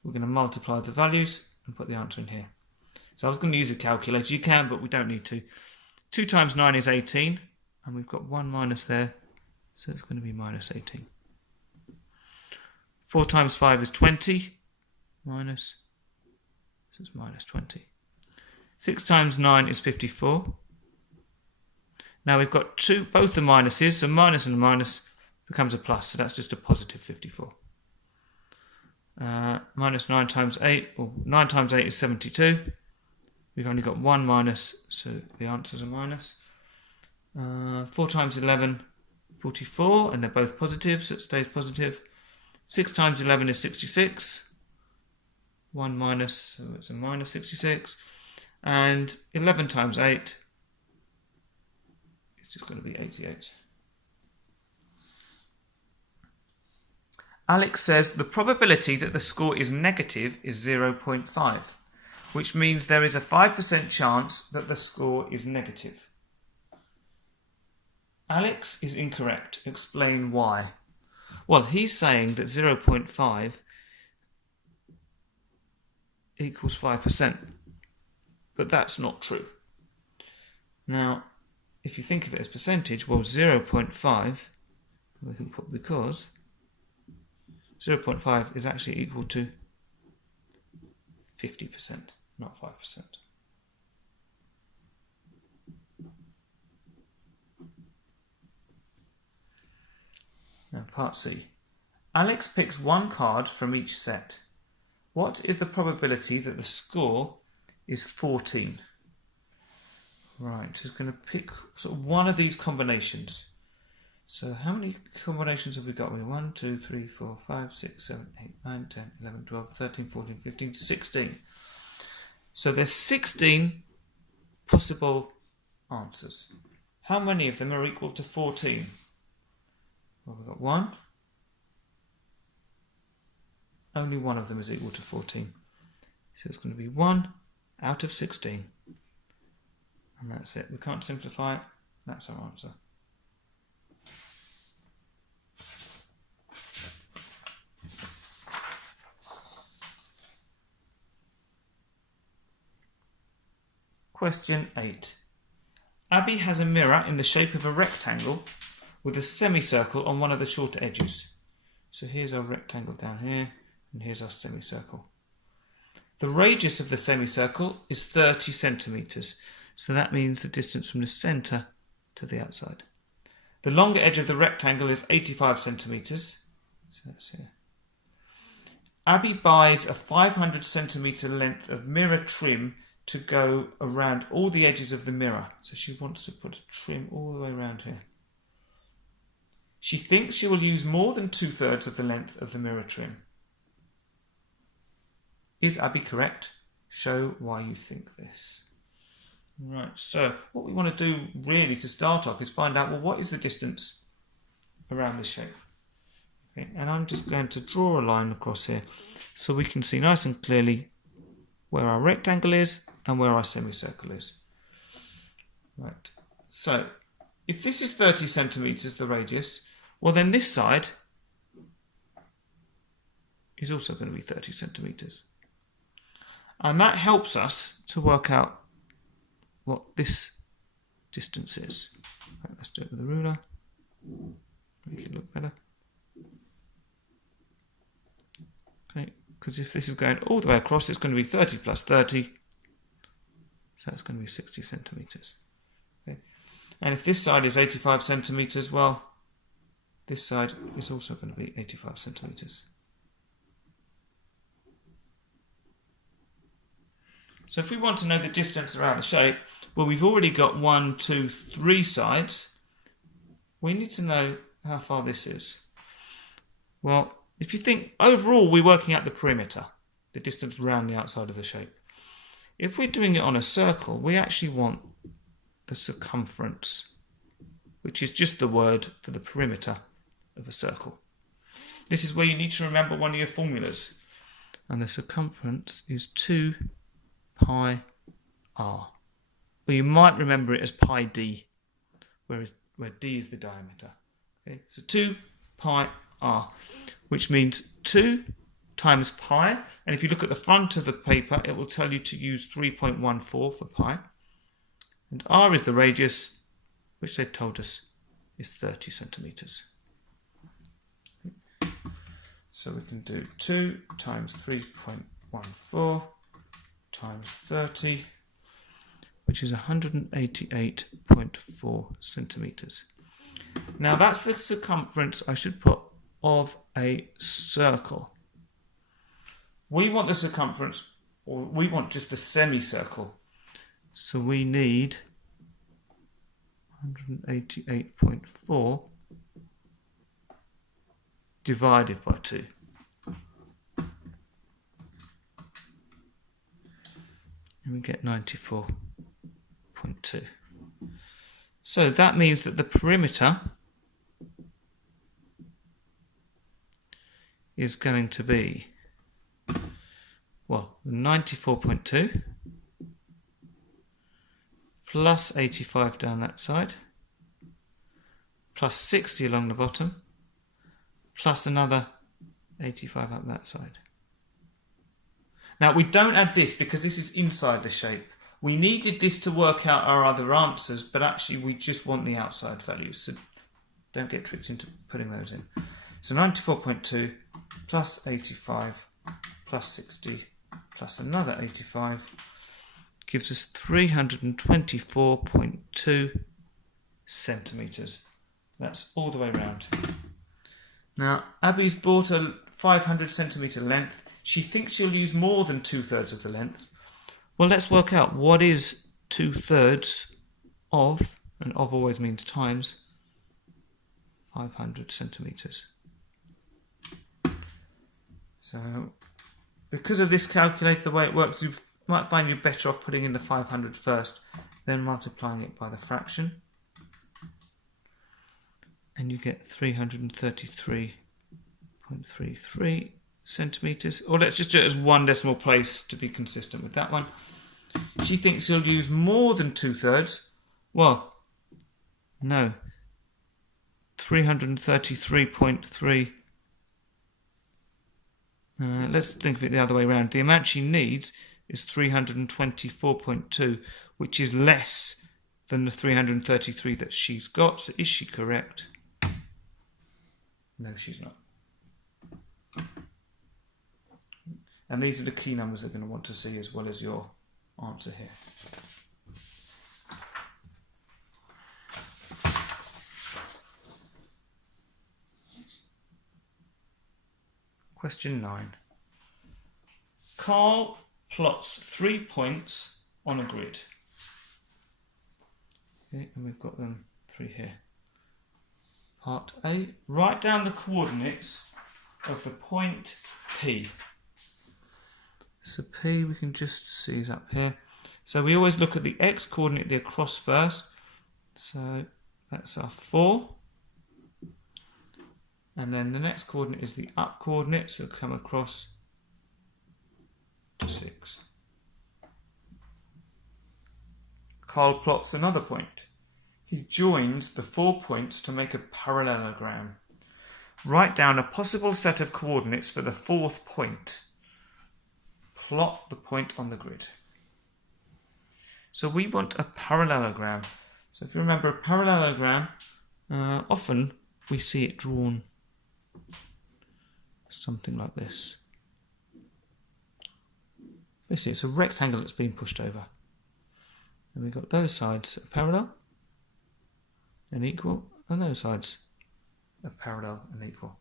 multiply the values and put the answer in here. So I was going to use a calculator. You can, but we don't need to. 2 times 9 is 18, and we've got 1 minus there, so it's going to be minus 18. 4 times 5 is 20, minus, so it's minus 20. 6 times 9 is 54. Now we've got both the minuses, so minus and minus becomes a plus, so that's just a positive 54. Minus 9 times 8, or 9 times 8 is 72. We've only got one minus, so the answers are minus. 4 times 11, 44, and they're both positive, so it stays positive. 6 times 11 is 66. 1 minus, so it's a minus 66. And 11 times 8 is just going to be 88. Alex says the probability that the score is negative is 0.5, which means there is a 5% chance that the score is negative. Alex is incorrect. Explain why. Well, he's saying that 0.5 equals 5%, but that's not true. Now, if you think of it as percentage, well, 0.5, we can put because 0.5 is actually equal to 50%, not 5%. Now, part C. Alex picks one card from each set. What is the probability that the score is 14? Right, so he's going to pick sort of one of these combinations. So how many combinations have we got? 1, 2, 3, 4, 5, 6, 7, 8, 9, 10, 11, 12, 13, 14, 15, 16. So there's 16 possible answers. How many of them are equal to 14? Well, we've got 1. Only one of them is equal to 14. So it's going to be 1 out of 16. And that's it. We can't simplify it. That's our answer. Question 8. Abby has a mirror in the shape of a rectangle with a semicircle on one of the shorter edges. So here's our rectangle down here, and here's our semicircle. The radius of the semicircle is 30 centimetres, so that means the distance from the centre to the outside. The longer edge of the rectangle is 85 centimetres, so that's here. Abby buys a 500 centimetre length of mirror trim to go around all the edges of the mirror. So she wants to put a trim all the way around here. She thinks she will use more than 2/3 of the length of the mirror trim. Is Abby correct? Show why you think this. Right, so what we want to do really to start off is find out, well, what is the distance around this shape? Okay, and I'm just going to draw a line across here so we can see nice and clearly where our rectangle is and where our semicircle is. Right, so if this is 30 centimetres, the radius, well then this side is also going to be 30 centimetres. And that helps us to work out what this distance is. Right, let's do it with a ruler, make it look better. Okay, because if this is going all the way across, it's going to be 30 plus 30, so it's going to be 60 centimetres. Okay. And if this side is 85 centimetres, well, this side is also going to be 85 centimetres. So if we want to know the distance around the shape, well, we've already got 1, 2, 3 sides. We need to know how far this is. Well, if you think overall, we're working out the perimeter, the distance around the outside of the shape. If we're doing it on a circle, we actually want the circumference, which is just the word for the perimeter of a circle. This is where you need to remember one of your formulas. And the circumference is 2 pi r. Or you might remember it as pi d, where d is the diameter. Okay, so 2 pi r, which means 2 times pi, and if you look at the front of the paper, it will tell you to use 3.14 for pi, and r is the radius, which they've told us is 30 centimetres. So we can do 2 times 3.14 times 30, which is 188.4 centimetres. Now that's the circumference I should put of a circle. We want the circumference, or we want just the semicircle. So we need 188.4 divided by 2. And we get 94.2. So that means that the perimeter is going to be, well, 94.2 plus 85 down that side, plus 60 along the bottom, plus another 85 up that side. Now we don't add this because this is inside the shape. We needed this to work out our other answers, but actually we just want the outside values, so don't get tricked into putting those in. So 94.2 plus 85 plus 60 plus another 85 gives us 324.2 centimetres. That's all the way around. Now, Abby's bought a 500 centimetre length. She thinks she'll use more than 2/3 of the length. Well, let's work out what is 2/3 of, and of always means times, 500 centimetres. So, because of this calculator, the way it works, you might find you're better off putting in the 500 first, then multiplying it by the fraction. And you get 333.33 centimetres. Or let's just do it as one decimal place to be consistent with that one. She thinks she'll use more than 2/3. Well, no. 333.3. Let's think of it the other way around. The amount she needs is 324.2, which is less than the 333 that she's got. So is she correct? No, she's not. And these are the key numbers they're going to want to see as well as your answer here. Question 9. Carl plots 3 points on a grid. Okay, and we've got them 3 here. Part A. Write down the coordinates of the point P. So P we can just see is up here. So we always look at the x coordinate, the across first. So that's our 4. And then the next coordinate is the up coordinate, so come across to 6. Carl plots another point. He joins the 4 points to make a parallelogram. Write down a possible set of coordinates for the 4th point. Plot the point on the grid. So we want a parallelogram. So if you remember a parallelogram, often we see it drawn something like this. Basically, it's a rectangle that's been pushed over. And we've got those sides are parallel and equal, and those sides are parallel and equal.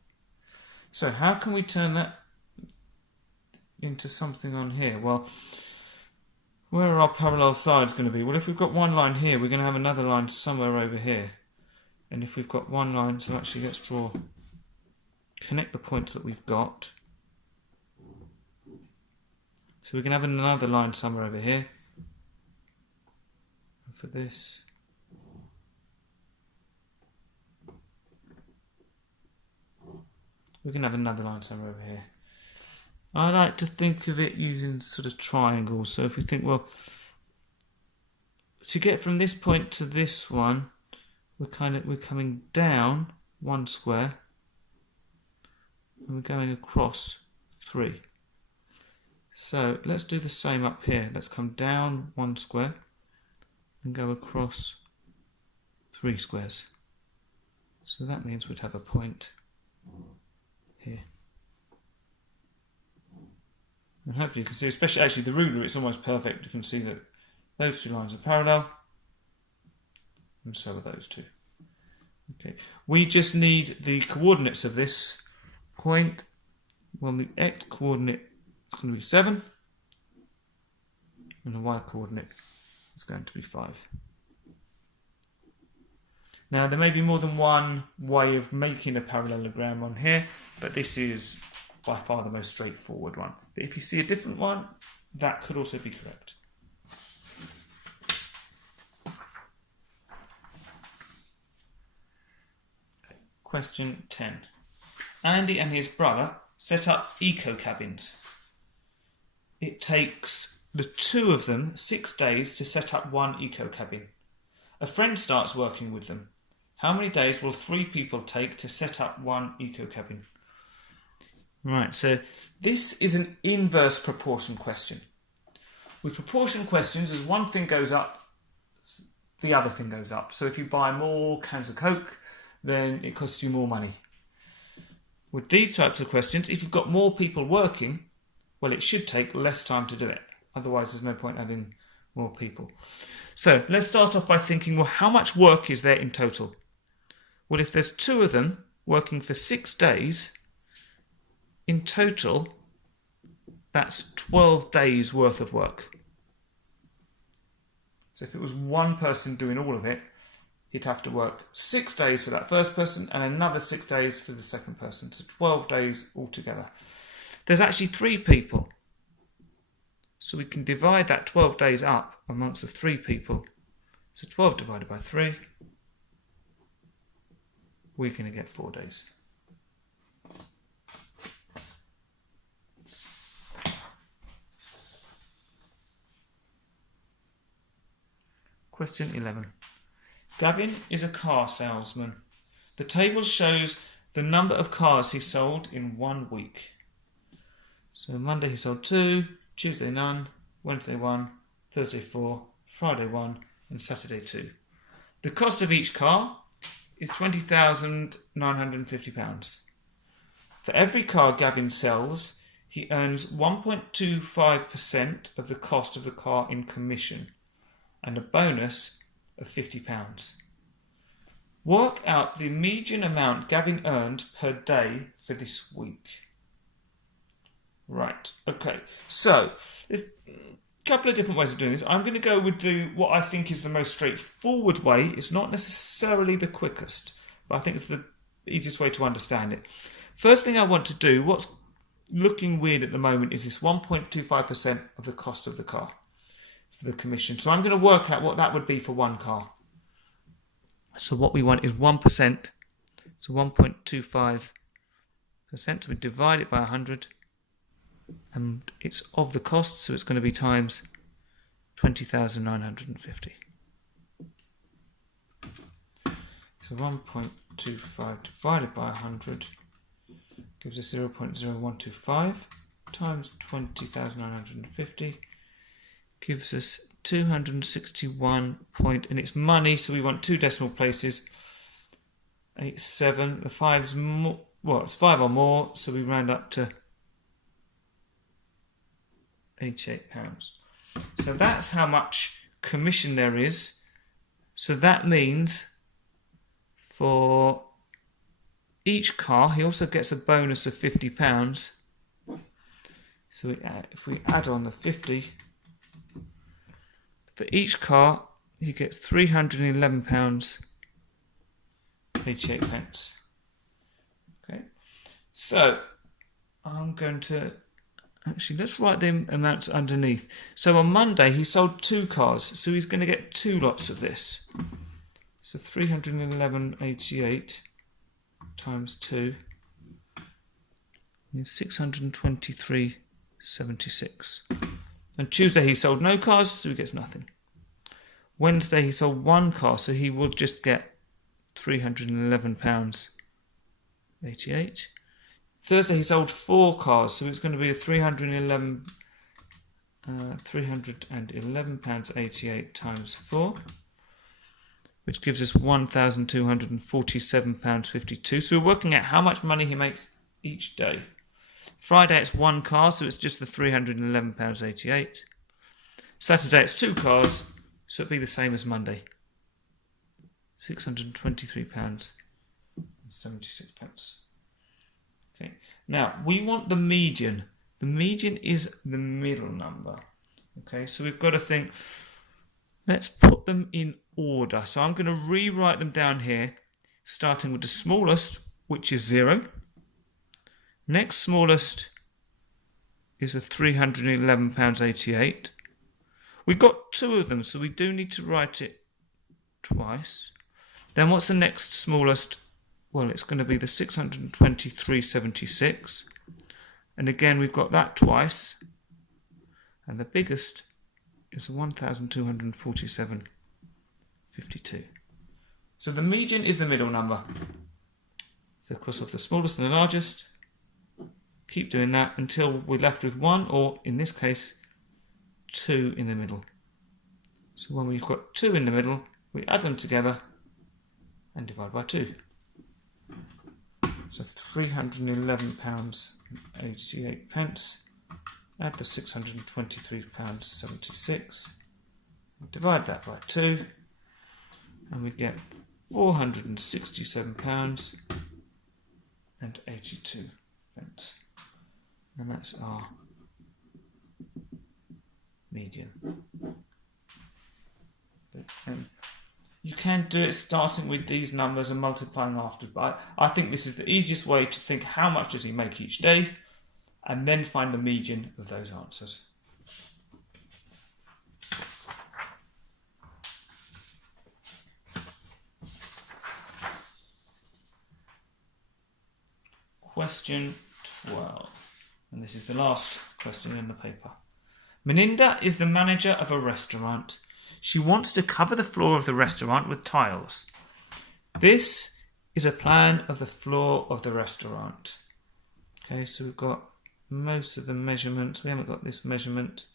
So how can we turn that into something on here? Well, where are our parallel sides going to be? Well, if we've got one line here, we're going to have another line somewhere over here. And if we've got one line, so actually let's connect the points that we've got. So we can have another line somewhere over here. And for this, we can have another line somewhere over here. I like to think of it using sort of triangles. So if we think, well, to get from this point to this one, we're coming down 1 square, and we're going across 3. So let's do the same up here. Let's come down 1 square and go across 3 squares. So that means we'd have a point here. And hopefully you can see, especially actually the ruler, it's almost perfect. You can see that those 2 lines are parallel, and so are those 2. Okay, we just need the coordinates of this point. Well, the x coordinate is going to be 7, and the y coordinate is going to be 5. Now, there may be more than one way of making a parallelogram on here, but this is by far the most straightforward one. But if you see a different one, that could also be correct. Okay. Question 10. Andy and his brother set up eco-cabins. It takes the two of them 6 days to set up one eco-cabin. A friend starts working with them. How many days will 3 people take to set up one eco-cabin? Right, so this is an inverse proportion question. With proportion questions, as one thing goes up, the other thing goes up. So if you buy more cans of Coke, then it costs you more money. With these types of questions, if you've got more people working, well, it should take less time to do it. Otherwise, there's no point having more people. So let's start off by thinking, well, how much work is there in total? Well, if there's 2 of them working for 6 days, in total, that's 12 days worth of work. So if it was one person doing all of it, he'd have to work 6 days for that first person and another 6 days for the second person. So 12 days altogether. There's actually 3 people. So we can divide that 12 days up amongst the 3 people. So 12 divided by 3, we're going to get 4 days. Question 11. Gavin is a car salesman. The table shows the number of cars he sold in 1 week. So Monday he sold 2, Tuesday none, Wednesday 1, Thursday 4, Friday 1 and Saturday 2. The cost of each car is £20,950. For every car Gavin sells, he earns 1.25% of the cost of the car in commission and a bonus of £50. Work out the median amount Gavin earned per day for this week. Right, okay, so there's a couple of different ways of doing this. I'm going to go with what I think is the most straightforward way. It's not necessarily the quickest, but I think it's the easiest way to understand it. First thing I want to do, what's looking weird at the moment, is this 1.25% of the cost of the car for the commission. So I'm going to work out what that would be for one car. So what we want is 1%, so 1.25%, so we divide it by 100, and it's of the cost, so it's going to be times 20,950. So 1.25 divided by 100 gives us 0.0125 times 20,950 gives us 261 point, and it's money, so we want 2 decimal places. 87. The 5's more, well, it's 5 or more, so we round up to £88. So that's how much commission there is. So that means for each car, he also gets a bonus of £50. So if we add on the 50, for each car, he gets £311.88. Okay, so I'm going to actually, let's write the amounts underneath. So on Monday, he sold 2 cars, so he's going to get 2 lots of this. So 311.88 times 2 is 623.76. On Tuesday he sold no cars, so he gets nothing. Wednesday he sold 1 car, so he will just get £311.88. Thursday he sold 4 cars, so it's going to be a £311.88 times 4, which gives us £1,247.52. So we're working out how much money he makes each day. Friday it's 1 car, so it's just the £311.88. Saturday it's 2 cars, so it'll be the same as Monday. £623.76. Okay. Now we want the median. The median is the middle number. Okay, so we've got to think, Let's put them in order. So I'm going to rewrite them down here, starting with the smallest, which is 0. Next smallest is a £311.88. We've got 2 of them, so we do need to write it twice. Then what's the next smallest? Well, it's going to be the 623.76. And again, we've got that twice. And the biggest is 1,247.52. So the median is the middle number. So cross off the smallest and the largest. Keep doing that until we're left with 1, or in this case, 2 in the middle. So when we've got 2 in the middle, we add them together and divide by 2. So £311.88. Add the £623.76. Divide that by 2. And we get £467.82. And that's our median. You can do it starting with these numbers and multiplying after, but I think this is the easiest way to think how much does he make each day, and then find the median of those answers. Question 12, and this is the last question in the paper. Meninda is the manager of a restaurant. She wants to cover the floor of the restaurant with tiles. This is a plan of the floor of the restaurant. Okay, so we've got most of the measurements. We haven't got this measurement.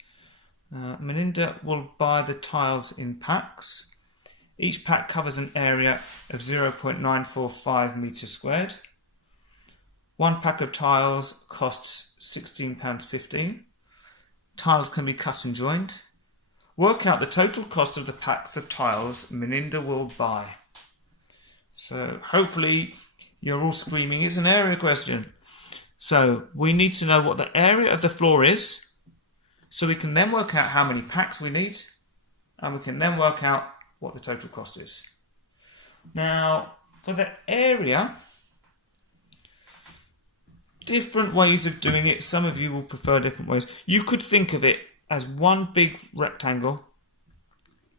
Meninda will buy the tiles in packs. Each pack covers an area of 0.945 metres squared. One pack of tiles costs £16.15. Tiles can be cut and joined. Work out the total cost of the packs of tiles Meninda will buy. So hopefully you're all screaming, it's an area question. So we need to know what the area of the floor is, so we can then work out how many packs we need, and we can then work out what the total cost is. Now, for the area, different ways of doing it. Some of you will prefer different ways. You could think of it as one big rectangle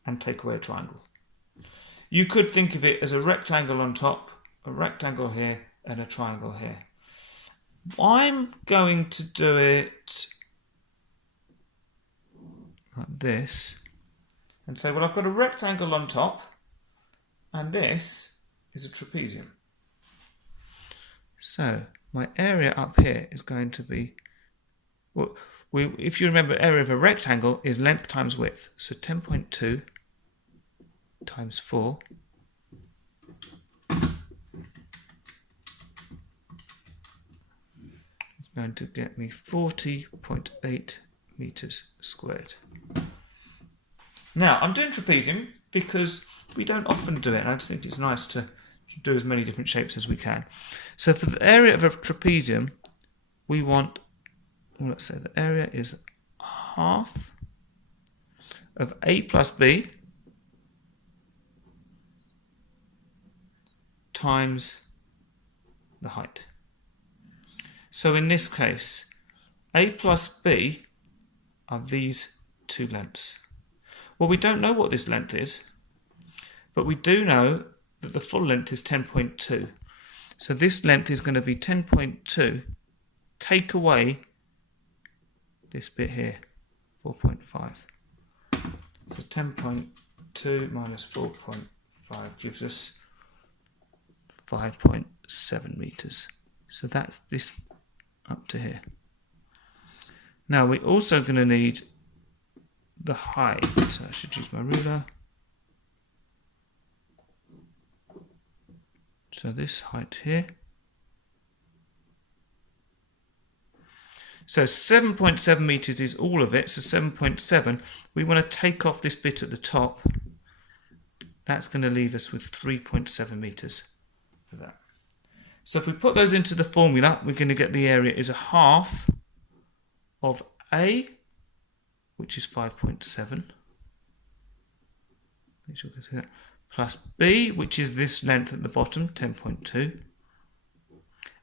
and take away a triangle. You could think of it as a rectangle on top, a rectangle here, and a triangle here. I'm going to do it like this and say, well, I've got a rectangle on top and this is a trapezium. So my area up here is going to be, well, if you remember, area of a rectangle is length times width. So 10.2 times 4 is going to get me 40.8 metres squared. Now, I'm doing trapezium because we don't often do it, and I just think it's nice to do as many different shapes as we can. So for the area of a trapezium, we want, well, let's say the area is half of A plus B times the height. So in this case, A plus B are these two lengths. Well, we don't know what this length is, but we do know that the full length is 10.2. So this length is going to be 10.2. Take away this bit here, 4.5. So 10.2 minus 4.5 gives us 5.7 metres. So that's this up to here. Now we're also going to need the height. So I should use my ruler. So this height here. So 7.7 metres is all of it, so 7.7. We want to take off this bit at the top. That's going to leave us with 3.7 metres for that. So if we put those into the formula, we're going to get the area is a half of A, which is 5.7, make sure you can see that, plus B, which is this length at the bottom, 10.2.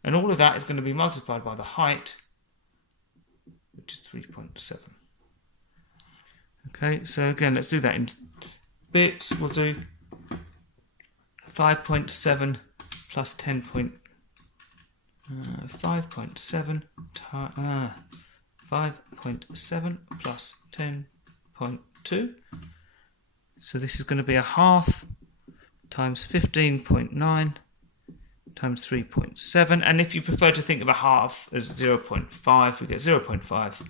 And all of that is going to be multiplied by the height, which is 3.7. Okay, so again, let's do that in bits. We'll do 5.7 plus 10.5.7 5.7 plus 10.2. So this is going to be a half times 15.9 times 3.7. And if you prefer to think of a half as 0.5, we get 0.5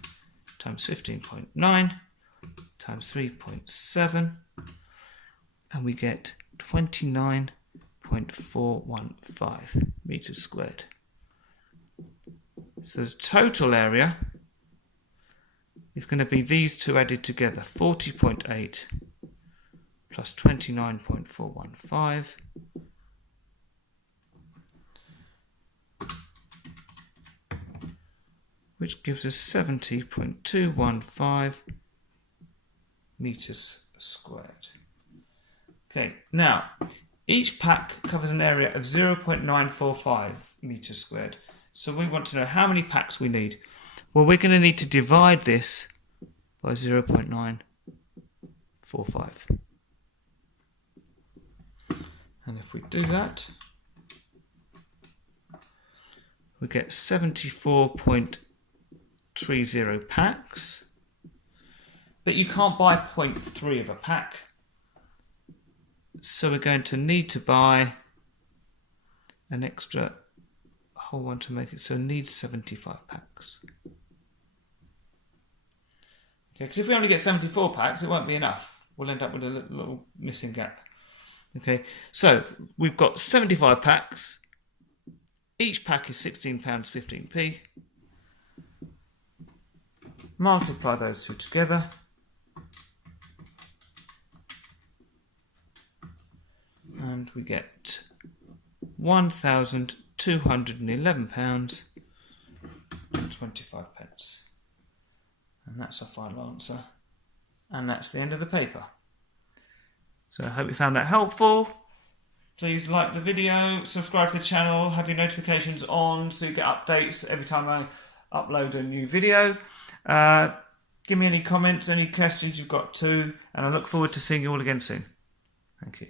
times 15.9 times 3.7. And we get 29.415 meters squared. So the total area is going to be these two added together, 40.8 plus 29.415, which gives us 70.215 meters squared. Okay, now each pack covers an area of 0.945 meters squared. So we want to know how many packs we need. Well, we're going to need to divide this by 0.945. And if we do that, we get 74.30 packs. But you can't buy 0.3 of a pack. So we're going to need to buy an extra whole one to make it, so needs 75 packs. Okay, because if we only get 74 packs, it won't be enough. We'll end up with a little missing gap. Okay, so we've got 75 packs. Each pack is £16.15p. Multiply those two together. And we get £1,211.25. And that's our final answer. And that's the end of the paper. So I hope you found that helpful. Please like the video, subscribe to the channel, have your notifications on so you get updates every time I upload a new video. Give me any comments, any questions you've got too, and I look forward to seeing you all again soon. Thank you.